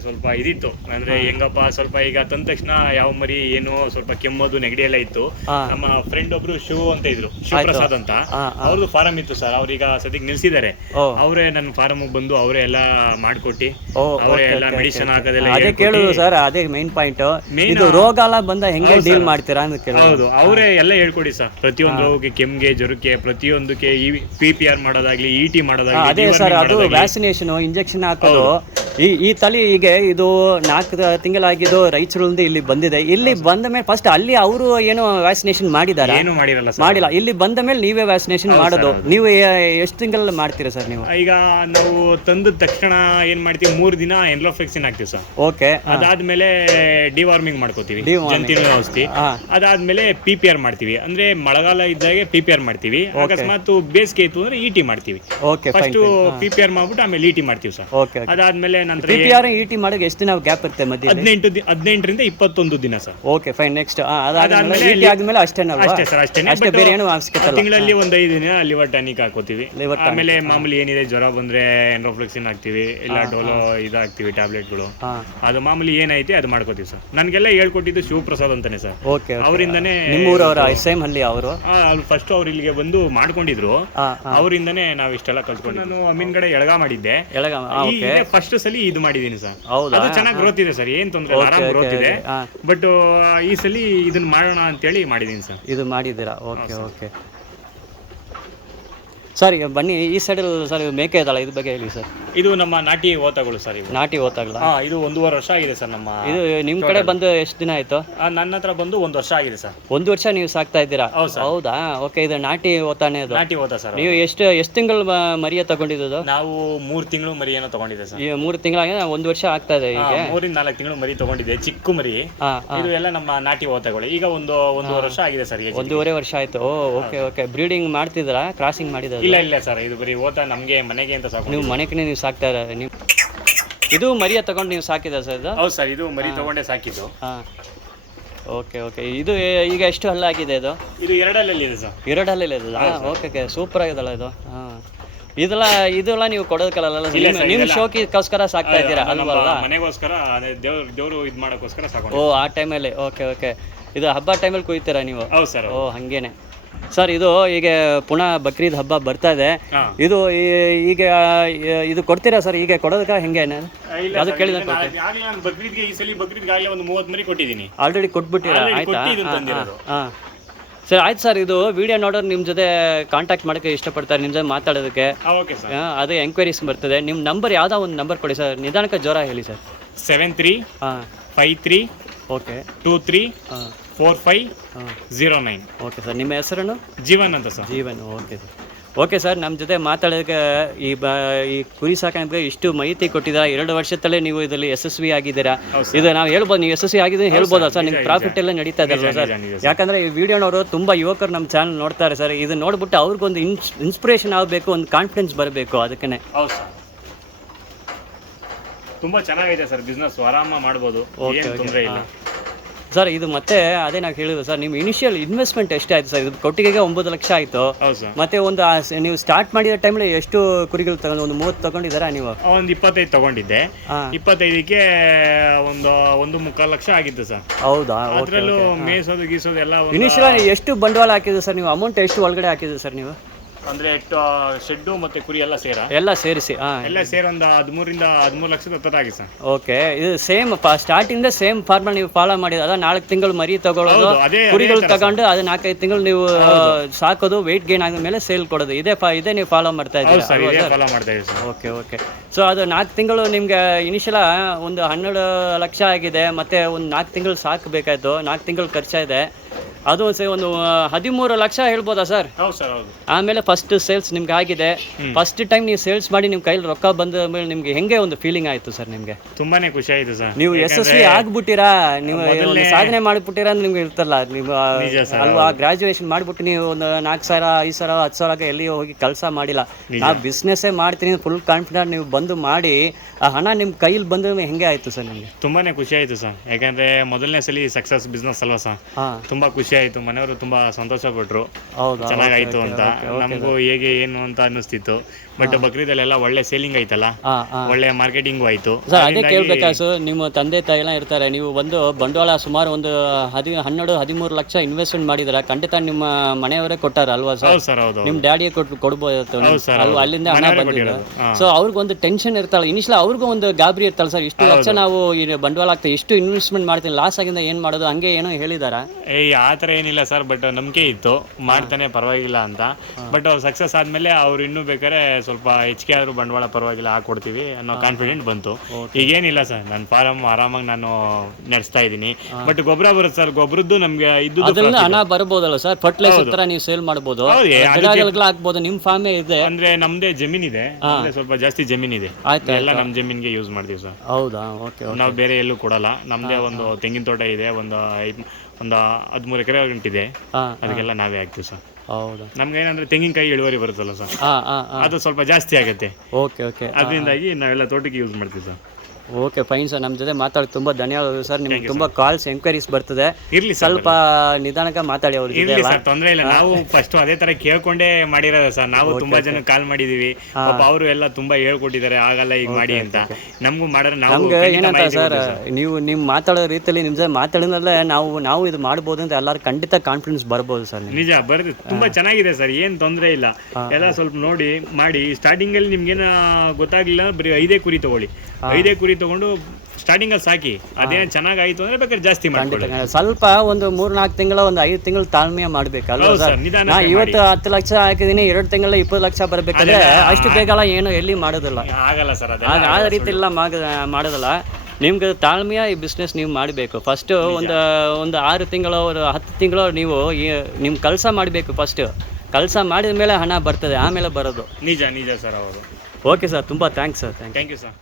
ಸ್ವಲ್ಪ ಇದಿತ್ತು. ಅಂದ್ರೆ ಹೆಂಗಪ್ಪ ಸ್ವಲ್ಪ ಈಗ ತಂದ ತಕ್ಷಣ ಯಾವ ಮರಿ ಏನು ಸ್ವಲ್ಪ ಕೆಮ್ಮೋದು ನೆಗಡಿ ಎಲ್ಲ ಇತ್ತು. ನಮ್ಮ ಫ್ರೆಂಡ್ ಒಬ್ರು ಶಿವ ಅಂತ ಇದ್ರು, ಶಿವಪ್ರಸಾದ್ ಅಂತ, ಅವ್ರದ್ದು ಫಾರಂ ಇತ್ತು ಸರ್. ಅವ್ರೀಗ ಸದ್ಯಕ್ಕೆ ನಿಲ್ಸಿದ್ದಾರೆ. ಅವರೇ ನನ್ನ ಫಾರಂ ಬಂದು ಅವರೇ ಎಲ್ಲ ಮಾಡ್ಕೊಟ್ಟಿ, ಅವರೇ ಎಲ್ಲ ಮೆಡಿಸಿನ್ ಹಾಕೋದೆಲ್ಲ. ಅದೇ ಕೇಳುದು ಸರ್, ಅದೇ ಮೇನ್ ಪಾಯಿಂಟ್. ಇದು ರೋಗ ಎಲ್ಲ ಬಂದ ಹೆಂಗೆ ಡೀಲ್ ಮಾಡ್ತೀರಾ ಅಂತ ಕೇಳಿ. ಹೌದು, ಅವರೇ ಎಲ್ಲ ಹೇಳ್ಕೊಡಿ ಸರ್. ಪ್ರತಿಯೊಂದು ರೋಗಕ್ಕೆ, ಕೆಮ್ಗೆ, ಜ್ವರಕ್ಕೆ, ಪ್ರತಿಯೊಂದಕ್ಕೆ PPR ಮಾಡೋದಾಗ್ಲಿ, ET ಮಾಡೋದಾಗ್ಲಿ. ಅದೇ ಸರ್, ಅದು ವ್ಯಾಕ್ಸಿನೇಷನ್ ಇಂಜೆಕ್ಷನ್ ಹಾಕೋದು. ಈ ತಳಿ ಈಗ ಇದು 4 ತಿಂಗಳಾಗಿದ್ದು ರಾಯಚೂರಿಂದ ಇಲ್ಲಿ ಬಂದಿದೆ. ಇಲ್ಲಿ ಬಂದ ಮೇಲೆ ಫಸ್ಟ್ ಅಲ್ಲಿ ಅವರು ಏನು ವ್ಯಾಕ್ಸಿನೇಷನ್ ಮಾಡಿದಾರೆ? ಏನು ಮಾಡಿಲ್ಲ. ಇಲ್ಲಿ ಬಂದ ಮೇಲೆ ನೀವೇ ವ್ಯಾಕ್ಸಿನೇಷನ್ ಮಾಡೋದು. ನೀವು ಎಷ್ಟು ತಿಂಗಳಲ್ಲಿ ಮಾಡ್ತೀರಾ ಸರ್ ನೀವು? ಈಗ ನಾವು ತಂದ ತಕ್ಷಣ ಏನ್ ಮಾಡ್ತೀವಿ, 3 ದಿನ ಎನ್ಲೋಫ್ಲೆಕ್ಸಿನ್ ಹಾಕ್ತಿವಿ ಸರ್. ಓಕೆ, ಅದಾದ್ಮೇಲೆ ಡಿವಾರ್ಮಿಂಗ್ ಮಾಡ್ಕೋತೀವಿ, ಜಂತಿನ ಔಷಧಿ. ಅದಾದ್ಮೇಲೆ PPR ಮಾಡ್ತೀವಿ, ಅಂದ್ರೆ ಮಳೆಗಾಲ ಇದ್ದಾಗೆ PPR ಮಾಡ್ತೀವಿ. ಅಕಸ್ಮಾತ್ ಬೇಸಿಗೆ ಇತ್ತು ಅಂದ್ರೆ ET ಮಾಡ್ತೀವಿ. ಫಸ್ಟ್ PPR ಮಾಡ್ಬಿಟ್ಟು ಆಮೇಲೆ ET ಮಾಡ್ತೀವಿ ಸರ್. ಅದಾದ್ಮೇಲೆ ನಂತರ PPR ET ಮಾಡೋಕೆ ಎಷ್ಟು ದಿನ ಗ್ಯಾಪ್ ಇರುತ್ತೆ ಮಧ್ಯೆ? 18ರಿಂದ 21 ದಿನ ಸರ್. Okay, fine. ನೆಕ್ಸ್ಟ್ ಅದಾದ್ಮೇಲೆ ಅಷ್ಟೇ ಸರ್, ಅಷ್ಟೇ. ಬೇರೆ ಏನು ತಿಂಗಳಲ್ಲಿ ಒಂದು 5 ದಿನ ಲಿವರ್ ಟಾನಿಕ್ ಹಾಕೋತೀವಿ. ಆಮೇಲೆ ಮಾಮೂಲಿ ಏನಿದೆ ಜ್ವರ ಬಂದ್ರೆ ಎನ್ರೋಫ್ಲೆಕ್ಸಿನ್ ಹಾಕ್ತಿವಿ, ಇಲ್ಲ ಡೋಲೋ ಇದಾಗ್ತಿವಿ, ಟ್ಯಾಬ್ಲೆಟ್ಗಳು. ಅದು ಮಾಮೂಲಿ ಏನೈತೆ ಅದು ಮಾಡ್ಕೋತೀವಿ ಸರ್. ನನ್ಗೆಲ್ಲ ಹೇಳ್ಕೊಟ್ಟಿದ್ದು ಶಿವಪ್ರಸಾದ್ ಅಂತಾನೆ ಸರ್. ಅವರಿಂದನೇ. ನಿಮ್ಮೂರವರ ಸೇಮ್ ಹಳ್ಳಿ ಅವರು? ಫಸ್ಟ್ ಅವ್ರು ಇಲ್ಲಿಗೆ ಬಂದು ಮಾಡ್ಕೊಂಡಿದ್ರು, ಅವರಿಂದನೇ ನಾವು ಇಷ್ಟೆಲ್ಲ ಕಲ್ತ್ಕೊಂಡು. ನಾನು ಅಮೀನ್ಗಡೆ ಎಳಗ ಮಾಡಿದ್ದೆ, ಫಸ್ಟ್ ಸಲ ಇದು ಮಾಡಿದೀನಿ ಸರ್. ಅದು ಚೆನ್ನಾಗಿ ಗ್ರೋತ್ ಇದೆ ಸರ್, ಏನ್ ತೊಂದ್ರೆ ಆರಾಮ್ ಗ್ರೋತ್ ಇದೆ. ಬಟ್ ಈ ಸಲ ಇದನ್ನ ಮಾಡೋಣ ಅಂತೇಳಿ ಮಾಡಿದೀನಿ ಸರ್. ಇದು ಮಾಡಿದ್ದೀರಾ? ಓಕೆ ಓಕೆ ಸರ್, ಬನ್ನಿ ಈ ಸೈಡ್ ಸರ್. ಮೇಕೆ ಇದಲ್ಲ, ಇದ್ರ ಬಗ್ಗೆ ಹೇಳಿ ಸರ್. ಇದು ನಮ್ಮ ನಾಟಿ ಓತಗಳು ಸರ್. ಇವು ನಾಟಿ ಓತಗಳ? ಇದು 1.5 ವರ್ಷ ಆಗಿದೆ ಸರ್. ನಮ್ಮ ಇದು ನಿಮ್ ಕಡೆ ಬಂದು ಎಷ್ಟು ದಿನ ಆಯ್ತು? ನನ್ನ ಹತ್ರ ಬಂದು 1 ವರ್ಷ ಆಗಿದೆ ಸರ್. 1 ವರ್ಷ ನೀವು ಸಾಕ್ತಾ ಇದ್ದೀರಾ? ಹೌದಾ? ಓಕೆ, ಇದು ನಾಟಿ ಓತಾನೆ? ಅದು ನಾಟಿ ಓತ ಸರ್. ನೀವು ಎಷ್ಟು ತಿಂಗಳು ಮರಿಯ ತಗೊಂಡಿದ್ದು? ನಾವು 3 ತಿಂಗಳು ಮರಿಯನ್ನು ತಗೊಂಡಿದ್ದೆ ಸರ್. 3 ತಿಂಗಳಾಗಿ 1 ವರ್ಷ ಆಗ್ತಾ ಇದೆ. ಈಗ 3-4 ತಿಂಗಳು ಮರಿ ತಗೊಂಡಿದ್ದೆ, ಚಿಕ್ಕ ಮರಿ. ಇದು ಎಲ್ಲ ನಮ್ಮ ನಾಟಿ ಓತಗಳು. ಈಗ 1.5 ವರ್ಷ ಆಗಿದೆ ಸರ್. 1.5 ವರ್ಷ ಆಯ್ತು. Okay okay. ಬ್ರೀಡಿಂಗ್ ಮಾಡ್ತಿದ್ರಾ, ಕ್ರಾಸಿಂಗ್ ಮಾಡಿದ್ರ? ಇಲ್ಲ ಸರ್, ಇದು ಬರೀ ಓತ ನಮ್ಗೆ ಮನೆಗೆ ಅಂತ ಸಾಕು. ನೀವು ಮನೆಗೆ ನೀವು ಸಾಕ್ತಾ ಇದ್ದಾರೆ ನೀವು? ಇದು ಮರಿಯ ತಗೊಂಡು ನೀವು ಸಾಕಿದ ಸರ್? ಇದು ಹೌದು ಸರ್, ಇದು ಮರಿ ತಗೊಂಡೇ ಸಾಕಿದ್ದು. Okay okay. ಇದು ಈಗ ಎಷ್ಟು ಹಲ್ಲಾಗಿದೆ ಇದು? ಇದು 2 ಹಲ್ಲಲ್ಲಿ ಇದೆ ಸರ್. 2 ಹಲ್ಲಲ್ಲಿ ಇದೆ. ಓಕೆ ಓಕೆ, ಸೂಪರ್ ಆಗಿದಲ್ಲ ಇದು. ಹಾಂ, ಇದೆಲ್ಲ ನೀವು ಕೊಡೋದಕ್ಕಲ್ಲ, ನಿಮ್ಮ ಶೋಕಿಗೋಸ್ಕರ ಸಾಕ್ತಾ ಇದ್ದೀರಾ ಅಲ್ವಲ್ಲ? ಮನೆಗೋಸ್ಕರ, ದೇವರು ಇದು ಮಾಡೋಕ್ಕೋಸ್ಕರ ಸಾಕು. ಓ, ಆ ಟೈಮಲ್ಲಿ. Okay okay. ಇದು ಹಬ್ಬ ಟೈಮಲ್ಲಿ ಕುಯ್ತೀರಾ ನೀವು? ಹೌದು ಸರ್. ಓ, ಹಾಗೇನೆ ಸರ್. ಇದು ಈಗ ಪುನಃ ಬಕ್ರೀದ್ ಹಬ್ಬ ಬರ್ತಾ ಇದೆ. ಇದು ಈಗ ಇದು ಕೊಡ್ತೀರಾ ಸರ್? ಈಗ ಕೊಡೋದಕ್ಕೆ ಹೆಂಗೆ? ಅದು ಕೇಳಿದ ಬಕ್ರೀದ್ಗೆ ಈ ಸಲ ಬಕ್ರೀದ್ಗಾಗಲೇ ಒಂದು 30 ಮರಿ ಕೊಟ್ಟಿದ್ದೀನಿ. ಆಲ್ರೆಡಿ ಕೊಟ್ಬಿಟ್ಟಿರಾ? ಆಯ್ತಾ? ಹಾಂ ಸರ್, ಆಯ್ತು ಸರ್. ಇದು ವಿಡಿಯೋ ನೋಡೋರು ನಿಮ್ಮ ಜೊತೆ ಕಾಂಟ್ಯಾಕ್ಟ್ ಮಾಡೋಕ್ಕೆ ಇಷ್ಟಪಡ್ತಾರೆ, ನಿಮ್ಮ ಜೊತೆ ಮಾತಾಡೋದಕ್ಕೆ. ಅದು ಎಂಕ್ವೈರೀಸ್ ಬರ್ತದೆ. ನಿಮ್ಮ ನಂಬರ್ ಯಾವುದೋ ಒಂದು ನಂಬರ್ ಕೊಡಿ ಸರ್, ನಿಧಾನಕ್ಕೆ ಜ್ವರ ಹೇಳಿ ಸರ್. 7353 ಓಕೆ 234509. Okay sir. ನಿಮ್ಮ ಹೆಸರನ್ನು? ಜೀವನ್ ಅಂತ sir. Jeevan. Okay sir. Okay sir, ನಮ್ಮ ಜೊತೆ ಮಾತಾಡೋದಕ್ಕೆ ಈ ಕುರಿ ಸಾಕಾಣಿಕೆ ಇಷ್ಟು ಮಾಹಿತಿ ಕೊಟ್ಟಿದ್ದೀರಾ. 2 ವರ್ಷದಲ್ಲೇ ನೀವು ಇದರಲ್ಲಿ ಯಶಸ್ವಿ ಆಗಿದ್ದೀರಾ. ಇದು ನಾವು ಹೇಳ್ಬೋದು, ನೀವು ಯಶಸ್ವಿ ಆಗಿದ್ದೀರಿ ಹೇಳ್ಬೋದಾ ಸರ್? ನಿಮ್ಗೆ ಪ್ರಾಫಿಟ್ ಎಲ್ಲ ನಡೀತಾ ಇದೆ ಅಲ್ವಾ ಸರ್? ಯಾಕಂದರೆ ಈ ವಿಡಿಯೋನವರು ತುಂಬ ಯುವಕರು ನಮ್ಮ ಚಾನಲ್ ನೋಡ್ತಾರೆ ಸರ್. ಇದು ನೋಡ್ಬಿಟ್ಟು ಅವ್ರಿಗೊಂದು ಇನ್ಸ್ಪಿರೇಷನ್ ಆಗಬೇಕು, ಒಂದು ಕಾನ್ಫಿಡೆನ್ಸ್ ಬರಬೇಕು. ಅದಕ್ಕೇ ಹೌದು ಸರ್, ತುಂಬ ಚೆನ್ನಾಗಿದೆ ಸರ್ ಬಿಸ್ನೆಸ್, ಆರಾಮ ಮಾಡ್ಬೋದು, ಏನು ತೊಂದರೆ ಇಲ್ಲ ಸರ್. ಇದು ಮತ್ತೆ ಅದೇ ನಾವು ಹೇಳಿದ್ರು ಸರ್, ನಿಮ್ಮ ಇನಿಷಿಯಲ್ ಇನ್ವೆಸ್ಟ್ಮೆಂಟ್ ಎಷ್ಟೇ ಆಯಿತು ಸರ್? ಇದು ಕೊಟ್ಟಿಗೆಗೆ 9 ಲಕ್ಷ ಆಯಿತು. ಮತ್ತೆ ಒಂದು ನೀವು ಸ್ಟಾರ್ಟ್ ಮಾಡಿದ ಟೈಮಲ್ಲಿ ಎಷ್ಟು ಕುರಿಗಳು ತಗೊಂಡು? ಒಂದು 30 ತಗೊಂಡಿದ್ದೀರಾ ನೀವು? ಒಂದು 25 ತಗೊಂಡಿದ್ದೆ. 25ಕ್ಕೆ ಒಂದು 1.25 ಲಕ್ಷ ಆಗಿತ್ತು ಸರ್. ಹೌದಾ? ಅದರಲ್ಲೂ ಮೇಸೋದು ಗೀಸೋದು ಎಲ್ಲ. ಇನಿಷಿಯಲ್ ಎಷ್ಟು ಬಂಡವಾಳ ಹಾಕಿದ್ರು ಸರ್ ನೀವು? ಅಮೌಂಟ್ ಎಷ್ಟು ಒಳಗಡೆ ಹಾಕಿದ್ರು ಸರ್ ನೀವು? ಅಂದ್ರೆ ಶೆಡ್ಡು ಮತ್ತೆ ಕುರಿ ಎಲ್ಲ ಸೇರಿಸಿ ಎಲ್ಲ ಸೇರಿ ಒಂದು 13 ಲಕ್ಷದ ಹತ್ತದಾಗಿ ಸರ್. ಓಕೆ. ಇದು ಸೇಮ್ ಸ್ಟಾರ್ಟಿಂದ ಸೇಮ್ ಫಾರ್ಮಲ್ ನೀವು ಫಾಲೋ ಮಾಡಿದ? ಅದ 4 ತಿಂಗಳು ಮರಿ ತಗೊಳ್ಳೋದು, ಕುರಿಗಳು ತಗೊಂಡು ಅದು 4-5 ತಿಂಗಳು ನೀವು ಸಾಕೋದು, ವೆಯ್ಟ್ ಗೇನ್ ಆದ್ಮೇಲೆ ಸೇಲ್ ಕೊಡೋದು, ಇದೇ ನೀವು ಫಾಲೋ ಮಾಡ್ತಾ ಇದ್ದೀರಾ? Okay okay. ಸೊ ಅದು 4 ತಿಂಗಳು ನಿಮ್ಗೆ ಇನಿಷಿಯಲ್ ಒಂದು 12 ಲಕ್ಷ ಆಗಿದೆ. ಮತ್ತೆ ಒಂದು 4 ತಿಂಗಳು ಸಾಕಬೇಕಾಯ್ತು, 4 ತಿಂಗಳು ಖರ್ಚಾಯಿದೆ. ಅದು ಒಂದು 13 ಲಕ್ಷ ಹೇಳ್ಬೋದಾ ಸರ್? ಹೌದು ಸರ್, ಹೌದು. ಆಮೇಲೆ ಫಸ್ಟ್ ಸೇಲ್ಸ್ ನಿಮ್ಗೆ ಆಗಿದೆ. ಫಸ್ಟ್ ಟೈಮ್ ನೀವು ಸೇಲ್ಸ್ ಮಾಡಿ ನಿಮ್ಮ ಕೈಲಿ ರೊಕ್ಕ ಬಂದ ಮೇಲೆ ನಿಮ್ಗೆ ಹೆಂಗೆ ಒಂದು ಫೀಲಿಂಗ್ ಆಯ್ತು ಸರ್? ನಿಮ್ಗೆ ತುಂಬಾನೇ ಖುಷಿ ಆಯ್ತು ಸರ್. ನೀವು ಯಶಸ್ವಿ ಆಗ್ಬಿಟ್ಟಿರಾ, ನೀವು ಒಂದು ಸಾಧನೆ ಮಾಡಿಬಿಟ್ಟಿರಾ ಅಂತ ನಿಮ್ಗೆ ಇರ್ತಲ್ಲ ನೀವು ಅಲ್ವಾ? ಗ್ರಾಜುಯೇಷನ್ ಮಾಡ್ಬಿಟ್ಟು ನೀವು ಒಂದು 4,000, 5,000, 10,000 ಎಲ್ಲಿ ಹೋಗಿ ಕೆಲಸ ಮಾಡಿಲ್ಲ. ನಾವು ಬಿಸ್ನೆಸ್ಸೇ ಮಾಡ್ತೀನಿ ಫುಲ್ ಕಾನ್ಫಿಡೆಂಟ್ ನೀವು ಬಂದು ಮಾಡಿ ಆ ಹಣ ನಿಮ್ಮ ಕೈಲಿ ಬಂದ ಹೆಂಗೆ ಆಯ್ತು ಸರ್? ನಿಮಗೆ ತುಂಬಾನೇ ಖುಷಿ ಆಯ್ತು ಸರ್. ಯಾಕಂದ್ರೆ ಮೊದಲನೇ ಸಲ ಸಕ್ಸಸ್ ಬಿಸ್ನೆಸ್ ಅಲ್ವಾ ಸರ್? ತುಂಬಾ ಖುಷಿ ಆಯ್ತು. ಮನೆಯವರು ತುಂಬಾ ಸಂತೋಷ ಪಟ್ರು, ಚೆನ್ನಾಗಾಯ್ತು ಅಂತ. ನಮಗೂ ಹೇಗೆ ಏನು ಅಂತ ಅನ್ನಿಸ್ತಿತ್ತು. ಬಟ್ ಬಕ್ರೀದಲ್ಲೆಲ್ಲ ಒಳ್ಳೆ ಸೇಲಿಂಗ್ ಆಯ್ತಲ್ಲ, ಒಳ್ಳೆ ಮಾರ್ಕೆಟಿಂಗ್ ಆಯ್ತು ಸರ್. ಅದೇ ಕೇಳ್ಬೇಕಾ ಸರ್, ನಿಮ್ಮ ತಂದೆ ತಾಯಿ ಎಲ್ಲ ಇರ್ತಾರೆ, ನೀವು ಒಂದು ಬಂಡವಾಳ ಸುಮಾರು ಒಂದು 12-13 ಲಕ್ಷ ಇನ್ವೆಸ್ಟ್ಮೆಂಟ್ ಮಾಡಿದ್ರ, ಖಂಡಿತ ನಿಮ್ಮ ಮನೆಯವರೇ ಕೊಟ್ಟಾರ ಅಲ್ವಾ ಸರ್? ಸರ್, ಹೌದು. ನಿಮ್ಮ ಡ್ಯಾಡಿಯೇ ಕೊಡ್ಬೋದಿತ್ತು ಅಲ್ವಾ? ಅಲ್ಲಿಂದ ಹಣ ಬಂದಿದೆ. ಸೊ ಅವ್ರಿಗೊಂದು ಟೆನ್ಷನ್ ಇರ್ತಲ್ಲ ಇನಿಷಿಯಲ್, ಅವ್ರಿಗೂ ಒಂದು ಗಾಬರಿ ಇರ್ತಲ್ಲ ಸರ್, ಇಷ್ಟು ಲಕ್ಷ ನಾವು ಬಂಡವಾಳ ಆಗ್ತದೆ, ಇಷ್ಟು ಇನ್ವೆಸ್ಟ್ಮೆಂಟ್ ಮಾಡ್ತೀನಿ, ಲಾಸ್ ಆಗಿಂದ ಏನು ಮಾಡೋದು, ಹಂಗೆ ಏನೋ ಹೇಳಿದಾರ? ಆ ಥರ ಏನಿಲ್ಲ ಸರ್. ಬಟ್ ನಂಬಿಕೆ ಇತ್ತು, ಮಾಡ್ತಾನೆ ಪರವಾಗಿಲ್ಲ ಅಂತ. ಬಟ್ ಅವ್ರು ಸಕ್ಸಸ್ ಆದ್ಮೇಲೆ ಅವ್ರು ಇನ್ನೂ ಬೇಕಾದ್ರೆ ಸ್ವಲ್ಪ ಹೆಚ್ಚಿಗೆ ಆದ್ರೂ ಬಂಡವಾಳ ಪರವಾಗಿಲ್ಲ ಹಾಕೊಡ್ತೀವಿ ಅನ್ನೋ ಕಾನ್ಫಿಡೆಂಟ್ ಬಂತು. ಈಗೇನಿಲ್ಲ ಸರ್, ನನ್ನ ಫಾರಂ ಆರಾಮಾಗಿ ನಾನು ನಡೆಸ್ತಾ ಇದ್ದೀನಿ. ಬಟ್ ಗೊಬ್ಬರ ಬರುತ್ತೆ ಸರ್, ಗೊಬ್ಬರದ್ದು ನಮ್ಗೆ ಇದರಿಂದ ಹಣ ಬರ್ಬೋದಲ್ಲ ಸರ್? ಫರ್ಟಿಲೈಸರ್ ತರ ನೀವು ಸೇಲ್ ಮಾಡ್ಬೋದು, ಹಾಕ್ಬೋದು. ನಿಮ್ ಫಾರ್ಮೇ ಇದೆ ಅಂದ್ರೆ? ನಮ್ದೇ ಜಮೀನಿದೆ, ಸ್ವಲ್ಪ ಜಾಸ್ತಿ ಜಮೀನಿದೆ, ಎಲ್ಲ ನಮ್ ಜಮೀನ್ಗೆ ಯೂಸ್ ಮಾಡ್ತೀವಿ ಸರ್. ಹೌದಾ? ಓಕೆ. ನಾವು ಬೇರೆ ಎಲ್ಲೂ ಕೊಡಲ್ಲ. ನಮ್ದೇ ಒಂದು ತೆಂಗಿನ ತೋಟ ಇದೆ, ಒಂದು 13 ಎಕರೆ ಗಂಟಿದೆ, ಅದಕ್ಕೆಲ್ಲ ನಾವೇ ಹಾಕ್ತೀವಿ ಸರ್. ಹೌದಾ? ನಮ್ಗೆ ಏನಂದ್ರೆ ತೆಂಗಿನಕಾಯಿ ಇಳುವರಿ ಬರುತ್ತಲ್ಲ ಸರ್, ಅದು ಸ್ವಲ್ಪ ಜಾಸ್ತಿ ಆಗುತ್ತೆ. Okay okay. ಅದರಿಂದಾಗಿ ನಾವೆಲ್ಲ ತೋಟಕ್ಕೆ ಯೂಸ್ ಮಾಡ್ತೀವಿ ಸರ್. Okay, fine sir. ನಮ್ಮ ಜೊತೆ ಮಾತಾಡಿ ತುಂಬ ಧನ್ಯವಾದಗಳು ಸರ್. ನಿಮ್ಗೆ ತುಂಬ ಕಾಲ್ಸ್ ಎಂಕ್ವೈರೀಸ್ ಬರ್ತದೆ, ಇರ್ಲಿ ಸ್ವಲ್ಪ ನಿಧಾನಕ್ಕೆ ಮಾತಾಡಿ. ಅವ್ರು ತೊಂದರೆ ಇಲ್ಲ. ನಾವು ಫಸ್ಟ್ ಅದೇ ತರ ಕೇಳ್ಕೊಂಡೇ ಮಾಡಿರೋದು ಸರ್. ನಾವು ತುಂಬಾ ಜನ ಕಾಲ್ ಮಾಡಿದೀವಿ, ಅವರು ಎಲ್ಲ ತುಂಬಾ ಹೇಳ್ಕೊಟ್ಟಿದ್ದಾರೆ, ಆಗಲ್ಲ ಈಗ ಮಾಡಿ ಅಂತ. ನಮಗೂ ಮಾಡಿದ್ರೆ ನಮ್ಗೆ ಏನಂತ ಸರ್, ನೀವು ನಿಮ್ಮ ಮಾತಾಡೋ ರೀತಿಯಲ್ಲಿ ನಿಮ್ಮ ಜೊತೆ ಮಾತಾಡಿದ್ರಲ್ಲೇ ನಾವು ಇದು ಮಾಡ್ಬೋದು ಅಂತ ಎಲ್ಲರೂ ಖಂಡಿತ ಕಾನ್ಫಿಡೆನ್ಸ್ ಬರ್ಬೋದು ಸರ್. ನಿಜ ಬರುತ್ತೆ, ತುಂಬಾ ಚೆನ್ನಾಗಿದೆ ಸರ್, ಏನ್ ತೊಂದರೆ ಇಲ್ಲ. ಎಲ್ಲ ಸ್ವಲ್ಪ ನೋಡಿ ಮಾಡಿ. ಸ್ಟಾರ್ಟಿಂಗ್ ಅಲ್ಲಿ ನಿಮ್ಗೇನ ಗೊತ್ತಾಗ್ಲಿಲ್ಲ, ಬರೀ 5 ಕುರಿ ತಗೊಳ್ಳಿ, 5 ಕುರಿ ತಗೊಂಡು ಸ್ಟಾರ್ಟಿಂಗ್ ಅಲ್ಲಿ ಸಾಕಿ. ಅದೇನು ಚೆನ್ನಾಗಾಯ್ತು ಅಂದ್ರೆ ಬೇಕಾದ್ರೆ ಜಾಸ್ತಿ ಮಾಡ್ಕೊಳ್ಳಿ. ಸ್ವಲ್ಪ ಒಂದು 3-4 ತಿಂಗಳ, ಒಂದು 5 ತಿಂಗಳು ತಾಳ್ಮೆಯ ಮಾಡ್ಬೇಕಲ್ಲ ಸರ್. ನಾ ಇವತ್ತು 10 ಲಕ್ಷ ಹಾಕಿದೀನಿ, 2 ತಿಂಗಳ 20 ಲಕ್ಷ ಬರ್ಬೇಕಂದ್ರೆ ಅಷ್ಟು ಬೇಗ ಏನು ಎಲ್ಲಿ ಮಾಡೋದಿಲ್ಲ, ಆಗಲ್ಲ ಸರ್. ಆ ರೀತಿ ಎಲ್ಲ ಮಾಡೋದಿಲ್ಲ. ನಿಮ್ಗೆ ತಾಳ್ಮೆಯ ಈ ಬಿಸ್ನೆಸ್ ನೀವು ಮಾಡಬೇಕು. ಫಸ್ಟ್ ಒಂದು 6 ತಿಂಗಳು, 10 ತಿಂಗಳು ನೀವು ನಿಮ್ಮ ಕೆಲಸ ಮಾಡಬೇಕು. ಫಸ್ಟ್ ಕೆಲಸ ಮಾಡಿದ ಮೇಲೆ ಹಣ ಬರ್ತದೆ, ಆಮೇಲೆ ಬರೋದು. ನಿಜ ಸರ್, ಹೌದು. ಓಕೆ ಸರ್, ತುಂಬ thanks sir. Thank you sir.